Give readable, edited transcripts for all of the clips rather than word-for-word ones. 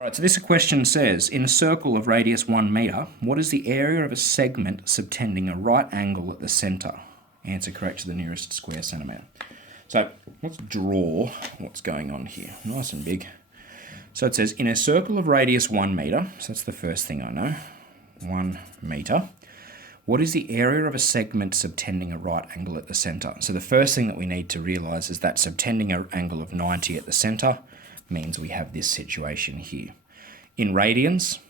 Right, so this question says, in a circle of radius 1 metre, what is the area of a segment subtending a right angle at the centre? Answer correct to the nearest square centimetre. So let's draw what's going on here. Nice and big. So it says, in a circle of radius 1 metre, so that's the first thing I know, 1 metre, what is the area of a segment subtending a right angle at the centre? So the first thing that we need to realise is that subtending an angle of 90 at the centre means we have this situation here. In radians,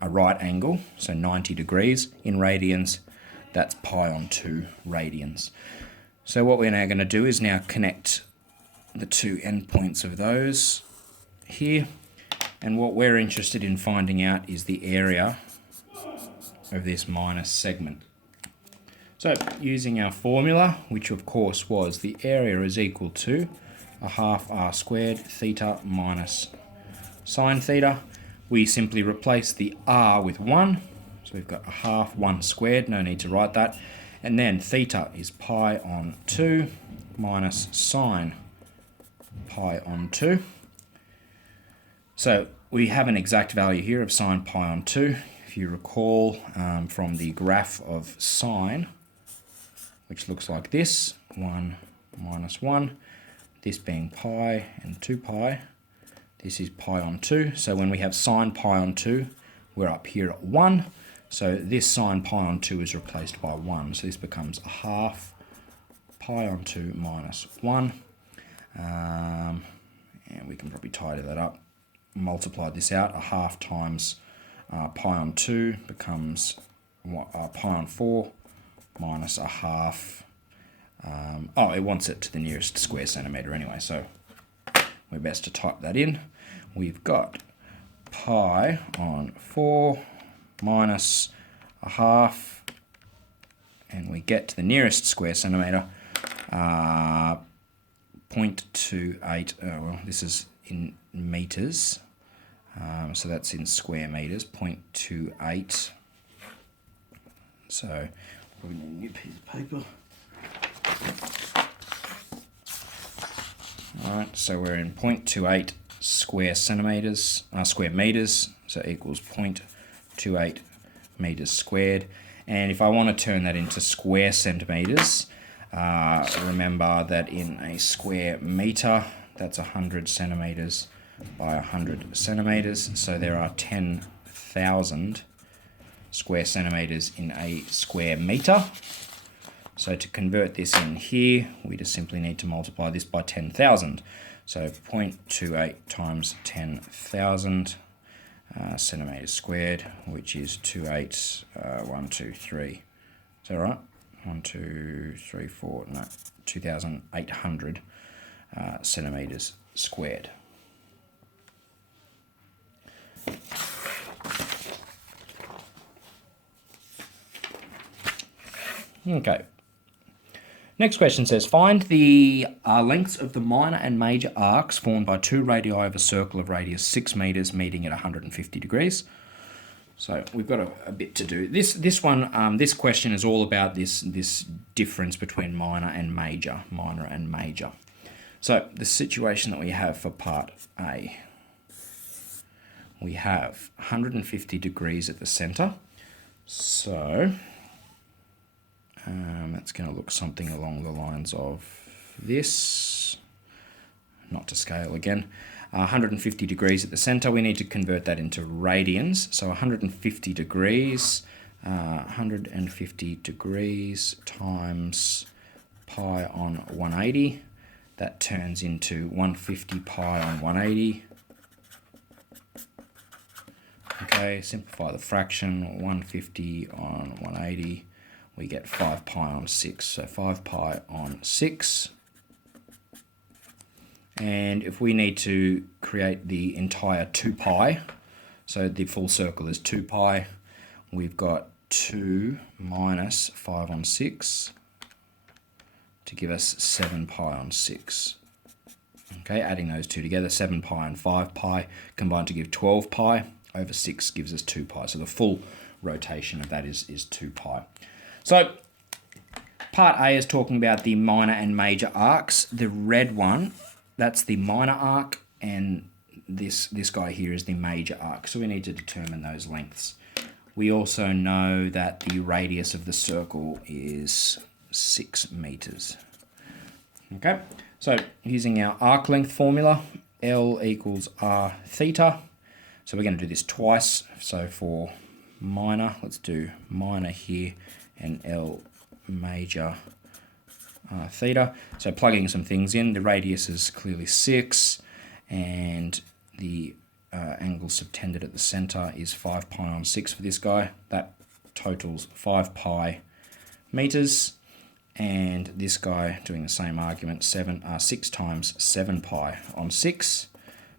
a right angle, so 90 degrees. In radians, that's pi on 2 radians. So what we're now going to do is now connect the two endpoints of those here. And what we're interested in finding out is the area of this minus segment. So using our formula, which of course was the area is equal to a half r squared theta minus sine theta, we simply replace the r with 1. So we've got a half 1 squared, no need to write that. And then theta is pi on 2 minus sine pi on 2. So we have an exact value here of sine pi on 2. If you recall from the graph of sine, which looks like this, 1 minus 1, this being pi and 2 pi, this is pi on 2. So when we have sine pi on 2, we're up here at 1. So this sine pi on 2 is replaced by 1. So this becomes a half pi on 2 minus 1. And we can probably tidy that up. Multiply this out. A half times pi on 2 becomes pi on 4 minus a half. It wants it to the nearest square centimetre anyway, so we're best to type that in. We've got pi on 4 minus a half, and we get to the nearest square centimetre, 0.28, well, this is in metres, so that's in square metres, 0.28. So probably need a new piece of paper. Alright, so we're in 0.28 square centimetres, square metres, so equals 0.28 metres squared. And if I want to turn that into square centimetres, remember that in a square metre, that's 100 centimetres by 100 centimetres, so there are 10,000 square centimetres in a square metre. So to convert this in here, we just simply need to multiply this by 10,000. So 0.28 times 10,000 centimetres squared, which is 123. Is that right? 2,800 centimetres squared. Okay. Next question says, find the lengths of the minor and major arcs formed by two radii of a circle of radius 6 metres meeting at 150 degrees. So we've got a bit to do. This question is all about this difference between minor and major. So the situation that we have for part A, we have 150 degrees at the centre. So that's going to look something along the lines of this, not to scale again. 150 degrees at the centre, we need to convert that into radians. So 150 degrees times pi on 180, that turns into 150 pi on 180. Okay, simplify the fraction, 150 on 180. We get 5 pi on 6, so 5 pi on 6. And if we need to create the entire 2 pi, so the full circle is 2 pi, we've got 2 minus 5 on 6 to give us 7 pi on 6. Okay, adding those two together, 7 pi and 5 pi combined to give 12 pi, over 6 gives us 2 pi. So the full rotation of that is 2 pi. So part A is talking about the minor and major arcs. The red one, that's the minor arc, and this guy here is the major arc, so we need to determine those lengths. We also know that the radius of the circle is 6 meters. Okay, so using our arc length formula, L equals R theta. So we're going to do this twice. So for minor, let's do minor here and L major theta. So plugging some things in, the radius is clearly 6 and the angle subtended at the center is 5 pi on 6 for this guy. That totals 5 pi meters. And this guy, doing the same argument, 6 times 7 pi on 6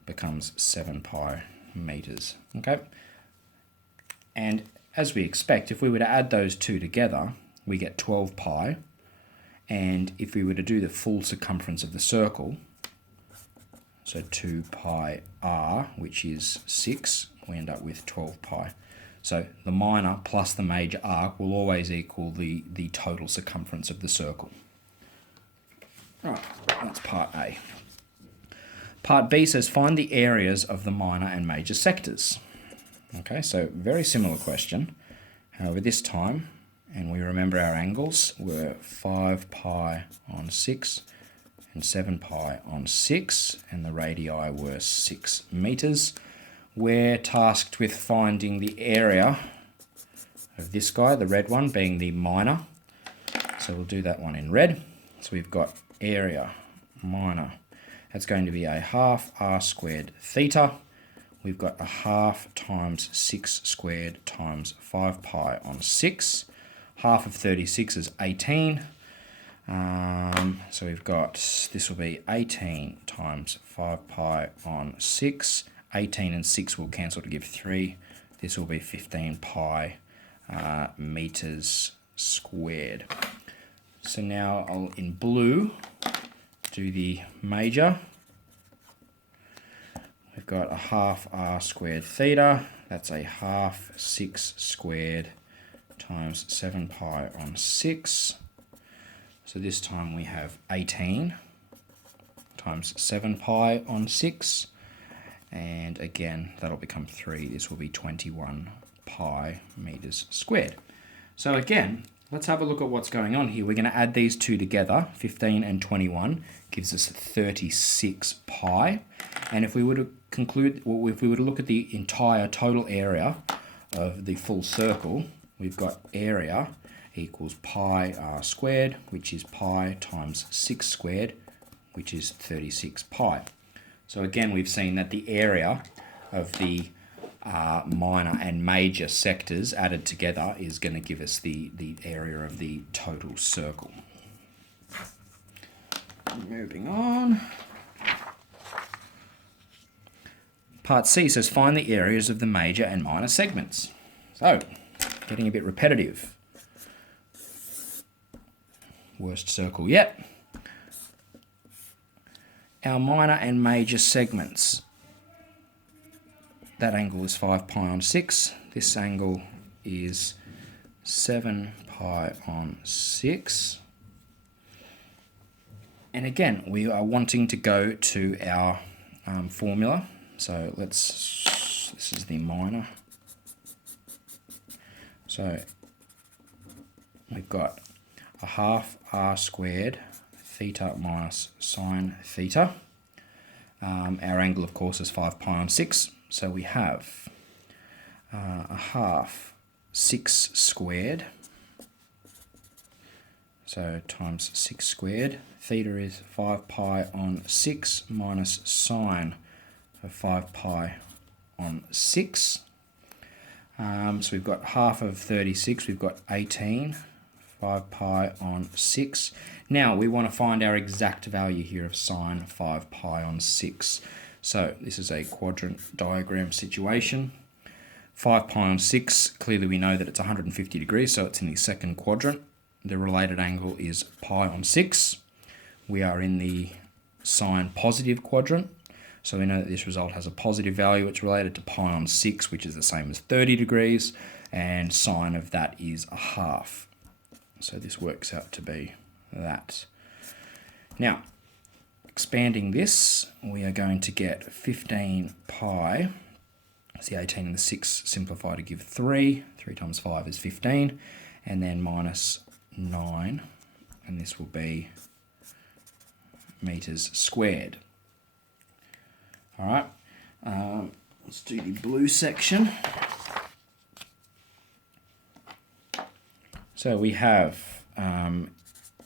becomes 7 pi meters. Okay? And as we expect, if we were to add those two together, we get 12 pi. And if we were to do the full circumference of the circle, so 2 pi r, which is 6, we end up with 12 pi. So the minor plus the major arc will always equal the total circumference of the circle. Right, that's part A. Part B says find the areas of the minor and major sectors. Okay, so very similar question. However, this time, and we remember our angles were 5 pi on 6 and 7 pi on 6, and the radii were 6 meters. We're tasked with finding the area of this guy, the red one, being the minor. So we'll do that one in red. So we've got area minor. That's going to be a half r squared theta. We've got a half times 6 squared times 5 pi on 6. Half of 36 is 18. So we've got, this will be 18 times 5 pi on 6. 18 and 6 will cancel to give 3. This will be 15 pi meters squared. So now I'll, in blue, do the major. We've got a half r squared theta. That's a half 6 squared times 7 pi on 6. So this time we have 18 times 7 pi on 6. And again, that'll become 3. This will be 21 pi meters squared. So again, let's have a look at what's going on here. We're going to add these two together. 15 and 21 gives us 36 pi. And if we were to conclude, well, if we were to look at the entire total area of the full circle, we've got area equals pi r squared, which is pi times 6 squared, which is 36 pi. So again, we've seen that the area of the minor and major sectors added together is going to give us the area of the total circle. Moving on. Part C says find the areas of the major and minor segments. So, getting a bit repetitive. Worst circle yet. Our minor and major segments. That angle is 5 pi on 6. This angle is 7 pi on 6. And again, we are wanting to go to our formula. So this is the minor. So we've got a half r squared theta minus sine theta. Our angle, of course, is 5 pi on 6. So we have a half 6 squared. So times 6 squared. Theta is 5 pi on 6 minus sine of 5 pi on 6. So we've got half of 36. We've got 18. 5 pi on 6. Now we want to find our exact value here of sine 5 pi on 6. So this is a quadrant diagram situation. 5 pi on 6, clearly we know that it's 150 degrees, so it's in the second quadrant. The related angle is pi on 6. We are in the sine positive quadrant, so we know that this result has a positive value. It's related to pi on 6, which is the same as 30 degrees, and sine of that is a half. So this works out to be that. Now, expanding this, we are going to get 15 pi. It's the 18 and the 6 simplify to give 3. 3 times 5 is 15. And then minus 9. And this will be meters squared. All right. Let's do the blue section. So we have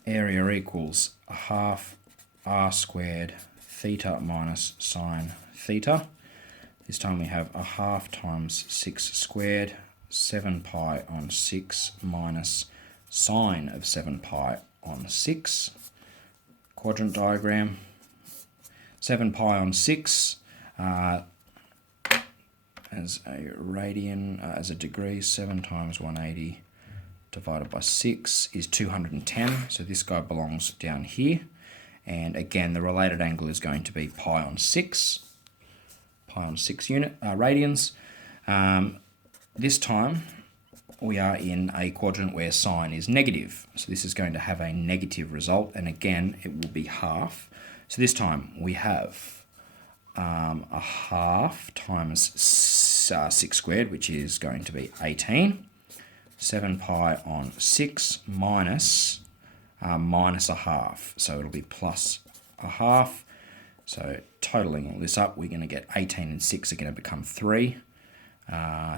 area equals a half r squared theta minus sine theta. This time we have a half times 6 squared, 7 pi on 6 minus sine of 7 pi on 6. Quadrant diagram. 7 pi on 6 as a radian, as a degree, 7 times 180 divided by 6 is 210. So this guy belongs down here. And again, the related angle is going to be pi on 6 radians. This time we are in a quadrant where sine is negative. So this is going to have a negative result. And again, it will be half. So this time we have a half times 6 squared, which is going to be 18. 7 pi on 6 minus a half. So it'll be plus a half. So totaling all this up, we're going to get 18 and 6 are going to become 3.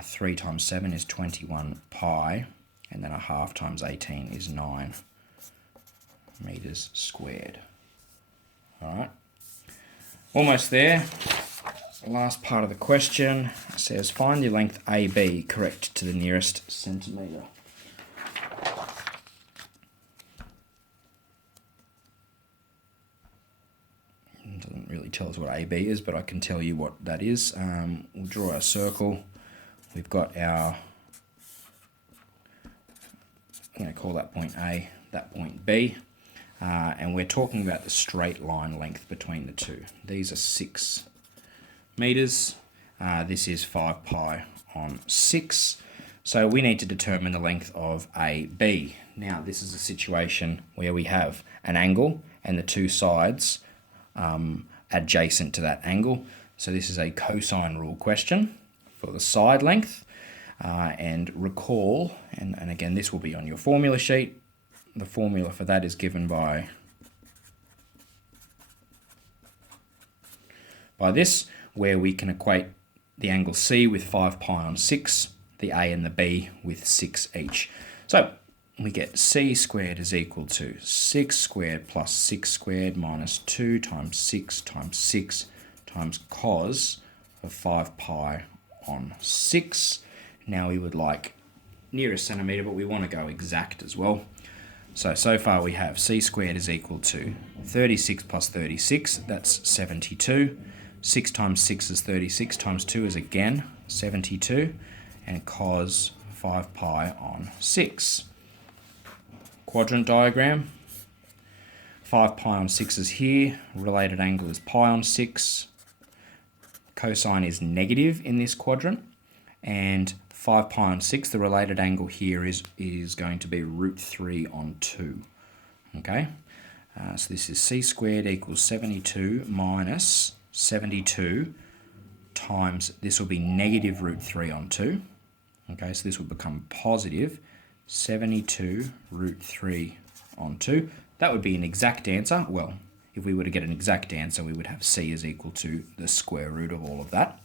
3 times 7 is 21 pi. And then a half times 18 is 9 meters squared. All right. Almost there. Last part of the question says find the length AB correct to the nearest centimetre. It doesn't really tell us what AB is, but I can tell you what that is. We'll draw a circle. We've got our, I'm going to call that point A, that point B. And we're talking about the straight line length between the two. These are 6 meters. This is 5 pi on 6. So we need to determine the length of AB. Now this is a situation where we have an angle and the two sides adjacent to that angle. So this is a cosine rule question for the side length. And recall, and again this will be on your formula sheet, the formula for that is given by this, where we can equate the angle C with 5 pi on 6, the A and the B with 6 each. So we get C squared is equal to 6 squared plus 6 squared minus 2 times 6 times cos of 5 pi on 6. Now we would like nearest centimetre, but we want to go exact as well. So far we have C squared is equal to 36 plus 36, that's 72. 6 times 6 is 36, times 2 is again 72, and cos 5 pi on 6. Quadrant diagram. 5 pi on 6 is here, related angle is pi on 6. Cosine is negative in this quadrant, and 5 pi on 6, the related angle here is going to be root 3 on 2. Okay, so this is C squared equals 72 minus 72 times, this will be negative root 3 on 2. Okay, so this will become positive 72 root 3 on 2. That would be an exact answer. Well, if we were to get an exact answer, we would have C is equal to the square root of all of that.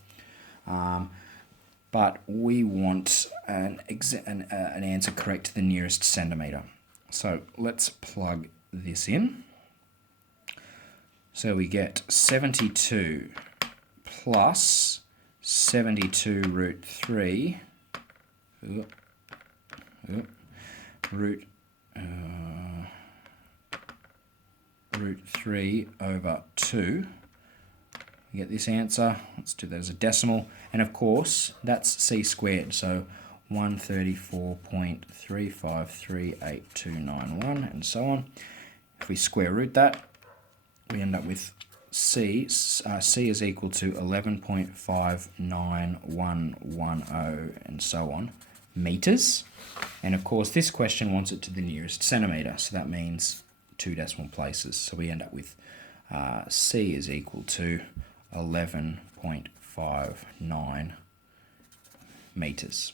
But we want an answer correct to the nearest centimetre. So let's plug this in. So we get 72 plus 72 root 3 root 3 over 2. We get this answer. Let's do that as a decimal. And of course, that's C squared. So 134.353891 and so on. If we square root that, we end up with C. C is equal to 11.59110 and so on meters. And of course, this question wants it to the nearest centimetre. So that means 2 decimal places. So we end up with C is equal to 11.59 metres.